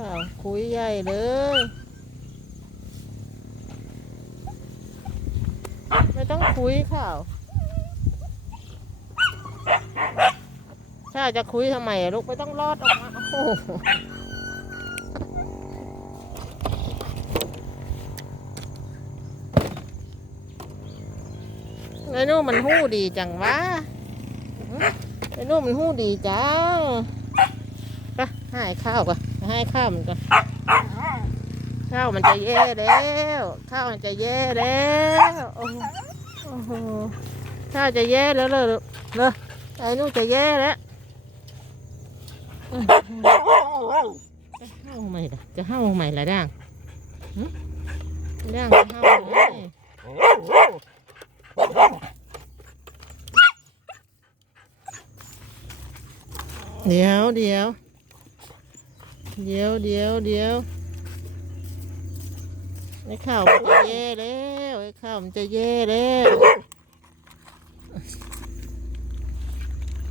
ข่าวคุยใหญ่เลยไม่ต้องคุยข่าวถ้าจะคุยทำไมลูกไม่ต้องรอดออกมาโอ้โหไอ้นู่มันหู้ดีจังวะไอ้นู่มันหู้ดีจังไปให้ข้าวก่อน ให้ข้าวมันก่อนข้าวมันจะแย่แล้วข้าวมันจะแย่แล้วโอ้โหข้าวจะแย่แล้วเลยเลยไอ้นู่นจะแย่แล้วอื้อหือจะเห่าไหมล่ะจะเห่าไหมล่ะด่างด่างจะเห่าไหมเดี๋ยวเดี๋ยว เดี๋ยวเดี๋ยวเดี๋ยวไอ้ข้าวมันจะแย่แล้วไอ้ข้าวมันจะแย่แล้ว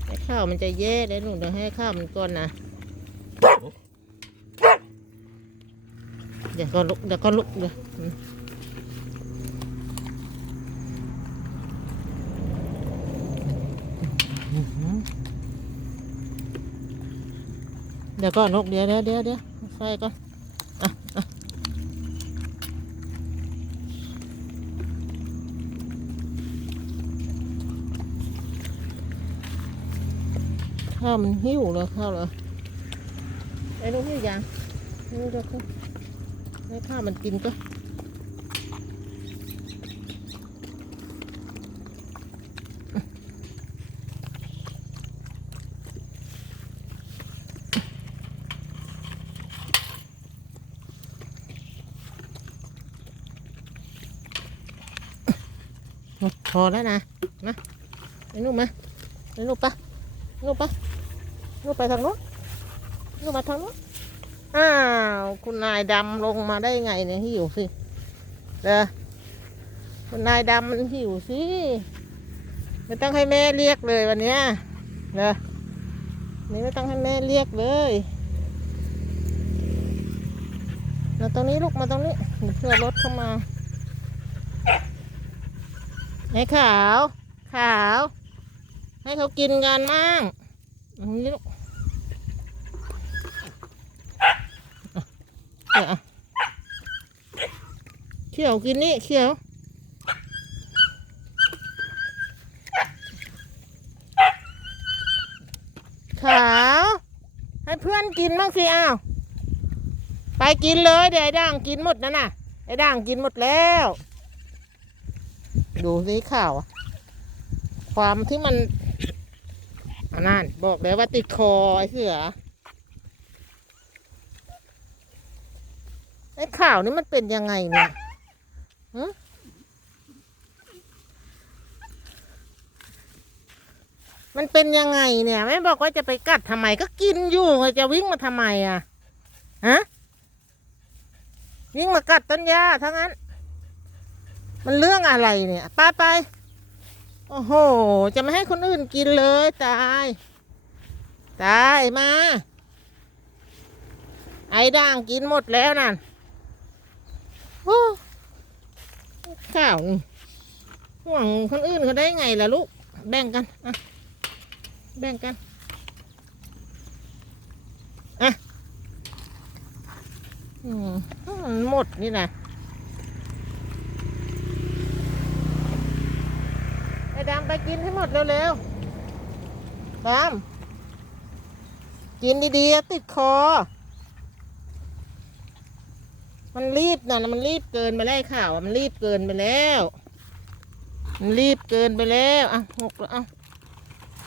ไอ้ข้าวมันจะแย่แล้วหนูเดี๋ยวให้ข้าวมันก่อนนะเดี๋ยวก็ลุกเดี๋ยวก็ลุกเดี๋ยว เดี๋ยวก่อนลุกเดี๋ยวเดี๋ยวเดี๋ยวเดี๋ยวใส่ก่อนอะอะข้าวมันหิวเลยข้าวเหรอไอ้ลูกหิวยังนี่เดี๋ยวก็ให้ข้าวมันกินก็ พอแล้วนะนะไอ้ลูกมาไอ้ลูกปะลูกปะลูกไปทางโน้นลูกมาทางโน้นอ้าวคุณนายดำลงมาได้ไงเนี่ยหิวสิเด้อคุณนายดำมันหิวสิไม่ต้องให้แม่เรียกเลยวันเนี้ยเด้อนี่ไม่ต้องให้แม่เรียกเลยมาตรงนี้ลูกมาตรงนี้เดี๋ยวเพื่อรถเข้ามา ไอ้ขาว ขาว ให้เขากินกันมั่งอันนี้ลูกเดี๋ยวอะเขียวกินนี่เขียวขาว ให้เพื่อนกินบ้างสิอ้าวไปกินเลยเดี๋ยวไอ้ด่างกินหมดนั่นน่ะไอ้ด่างกินหมดแล้ว ดูสิข่าวความที่มันอันนั้นบอกเลยว่าติดคอไอ้เสือไอ้ข่าวนี่มันเป็นยังไงเนี่ยมันเป็นยังไงเนี่ยไม่บอกว่าจะไปกัดทำไมก็กินอยู่จะวิ่งมาทำไมอะฮะวิ่งมากัดต้นหญ้าทั้งนั้น มันเรื่องอะไรเนี่ยไปไปโอ้โห จะไม่ให้คนอื่นกินเลยตาย ตายมา ไอ้ด่างกินหมดแล้วนั่นโอ้ข้าวห่วงคนอื่นเขาได้ไงล่ะลูก แบ่งกันอะแบ่งกันอะหมดนี่นะ ไอ้ ดำไปกินให้หมดเร็วๆดำกินดีๆติดคอ มันรีบนะมันรีบเกินไปแล้วข่าวมันรีบเกินไปแล้ว มันรีบเกินไปแล้วอะหกแล้วอะ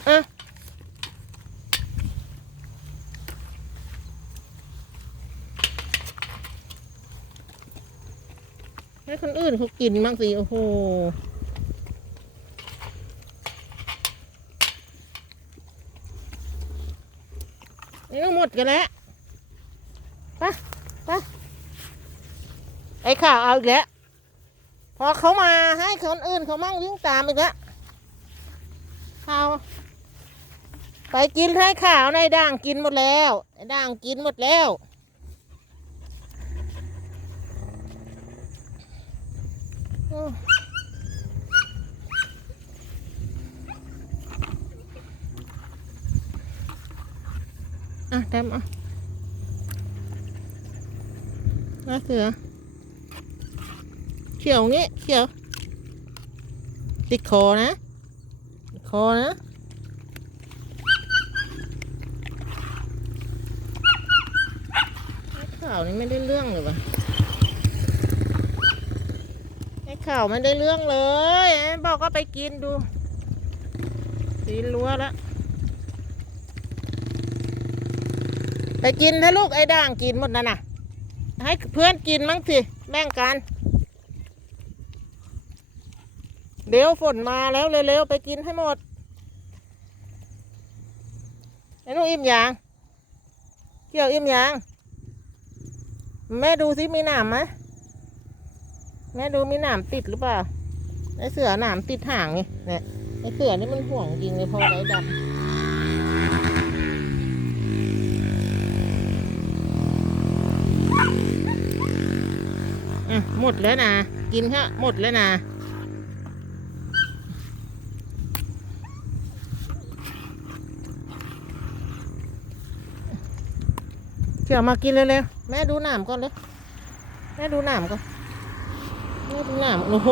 อะให้คนอื่นเขากินบ้างสิโอ้โห กันแล้วไปไปไอ้ข่าวเอาอีกแล้ว พอเขามาให้คนอื่นเขามั่งวิ่งตามอีกแล้วข่าวไปกินให้ข่าวในด่างกินหมดแล้วในด่างกินหมดแล้วอื อะแดมอะมาเสือเขียวงี้เขียว ติดคอนะคอนะไอ้ข่าวนี่ไม่ได้เรื่องเลยวะไอ้ข่าวไม่ได้เรื่องเลยไอ้บอกก็ไปกินดูตีรั้วแล้ว ไปกินถ้าลูกไอ้ด่างกินหมดนั่นน่ะ ให้เพื่อนกินมั้งสิแบ่งกัน เดี๋ยวฝนมาแล้วเร็วๆไปกินให้หมดไอ้หนูอิ่มยังเกี่ยวอิ่มยังแม่ดูสิมีหนามไหมแม่ดูมีหนามติดหรือเปล่าไอเสือหนามติดห่างนี่เนี่ยไอเสือนี่มันห่วงจริงเลยพอไรดำ หมดแล้วนะ กินแค่หมดแล้วนะเขี่ยวมากินเร็วๆแม่ดูหนามก่อนเลยแม่ดูหนามก่อนแม่ดูหนามโอ้โห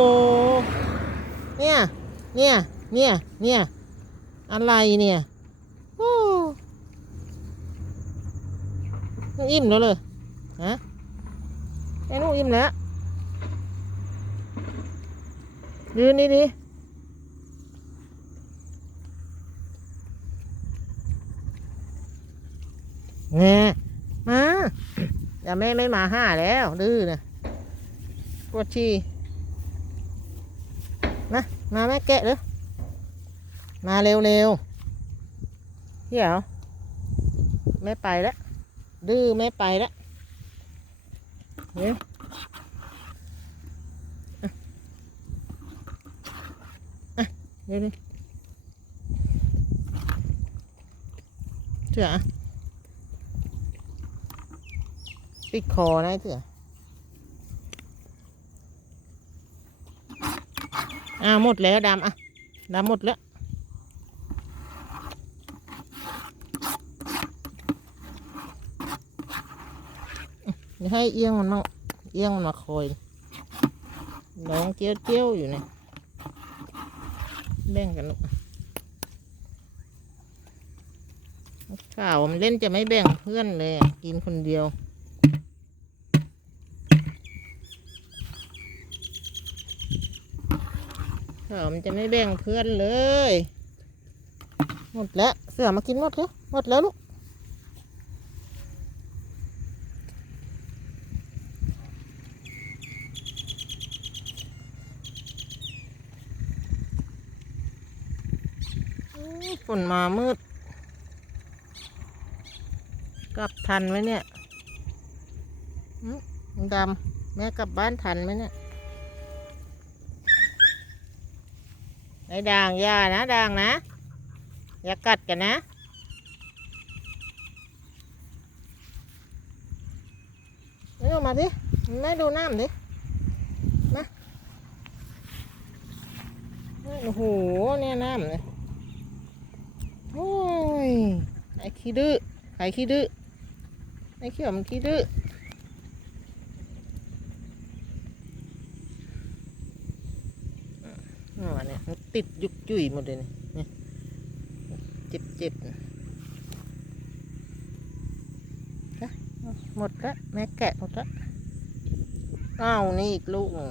เนี่ย เนี่ย เนี่ย เนี่ย อะไรเนี่ยโอ้ลูกอิ่มแล้วเลยฮะไอ้ลูกอิ่มแล้ว ยืนนี่ดิเนี่ยมาเดี๋ยวแม่ไม่มาห้าแล้วดื้อนะปวดชีมามาแม่แกะเลยมาเร็วเร็วๆเดี๋ยวแม่ไปแล้วดื้อแม่ไปแล้วเดี๋ยวอะอะ เดี๋ยวดิเชื่อะติดคอนะไอ้เสืออ่าหมดแล้วดำอะดำหมดแล้วเดี๋ยวให้เอี้ยงมันมั่งเอี้ยงมันมาคอยน้องเจี้ยวเจี้ยวอยู่เนี่ย แบ่งกันลูกข่าวมันเล่นจะไม่แบ่งเพื่อนเลยอะกินคนเดียว ข่าวมันจะไม่แบ่งเพื่อนเลย หมดแล้ว เสือมากินหมดแล้วหมดแล้วลูก อื้อ ฝนมามืด กลับทันไหมเนี่ยดำแม่กลับบ้านทันไหมเนี่ยไอ้ด่างยานะด่างนะ อย่ากัดกันนะ นี่ออกมาดิแม่ดูน้ำดินะโอ้โหเนี่ยน้ำเลย ยไอ้ขี้ดื้อไอ้ขี้ดื้อไอ้เขียวมันขี้ดื้ออ๋อเนี่ยมันติดยุกจุ่ยหมดเลยเนี่ยเจ็บเจ็บนะหมดล้วแม่แกะหมดล้วอ้าวนี่อีกลูกหนึ่ง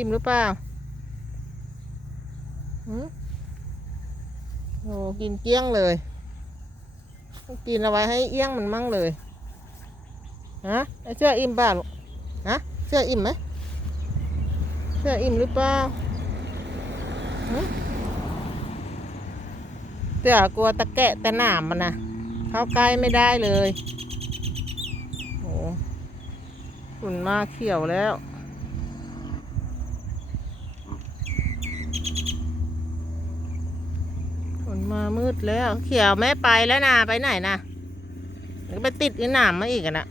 ยิ้มหรือเปล่าโอ้กินเกี้ยงเลยกินเอาไว้ให้เอี้ยงมันมั่งเลยฮะไอเสื้ออิ่มเปล่าลูกฮะเสื้ออิ่มไหมเสื้ออิ่มหรือเปล่าเสื้อกลัวตะแกะต่หนามมันนะเข้าใกล้ไม่ได้เลยโอ้ฝุ่นมากเขียวแล้ว ฝน มามืดแล้ว เขียวแม่ไปแล้วนะไปไหนนะก็ไปติดอีหนามมาอีกนะ